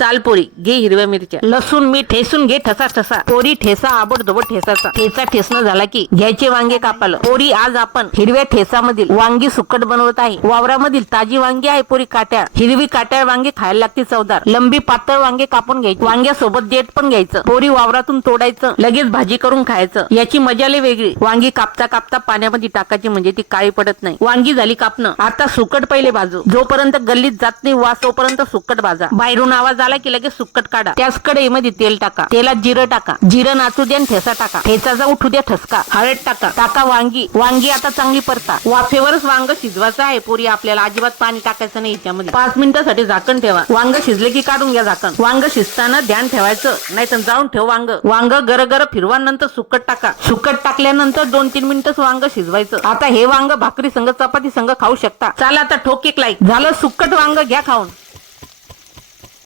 चाल पोरी घे हिरव्या मिरच्या. लसूण मीठ ठेसून घे ठसा ठसा पोरी ठेसा आबडधोबड ठेसाचा. ठेचा ठेसणं झाला की घ्यायचे वांगे कापाला पोरी आज आपण हिरव्या ठेसामधील वांगी सुकट बनवत आहे. वावरामधील ताजी वांगी आहे पोरी काट्या. हिरवी काट्या वांगे खायला लागते चवदार. लंबी पातळ वांगे कापून घ्यायची. वांग्यासोबत देठ पण घ्यायचं. पोरी वावरातून तोडायचं. लगेच भाजी करून खायचं. याची मजा लय वेगळी. वांगी कापता कापता पाण्यामध्ये टाकायची म्हणजे ती काळी पडत नाही. वांगी झाली कापणं. आता सुकट पहिले बाजू. जोपर्यंत गल्लीत जात नाही वा तोपर्यंत सुकट भाजा बाहेरून आवाज आला की लगेच सुकट काढा. त्याच कढईमध्ये तेल टाका. तेलात जिरं टाका. जिरं नाचू द्या ठेसा टाका. ठेचा उठू द्या ठसका. हळद टाका. टाका वांगी. वांगी आता चांगली परता. वाफेवरच वांग शिजवायचं आहे. पोरी आपल्याला अजिबात पाणी टाकायचं नाही याच्यामध्ये. पाच मिनिटासाठी झाकण ठेवा. वांग शिजले की काढून घ्या झाकण. वांग शिजताना ध्यान ठेवायचं. नाही तर जाऊन ठेव वांग. वांग गर गर फिरवा नंतर सुकट टाका. सुकट टाकल्यानंतर दोन तीन मिनिटं वांग शिजवायचं. आता हे वांग भाकरी संग चपाती संग खाऊ शकता. चला आता ठोक एक लाईक. झालं सुकट वांग घ्या खाऊन.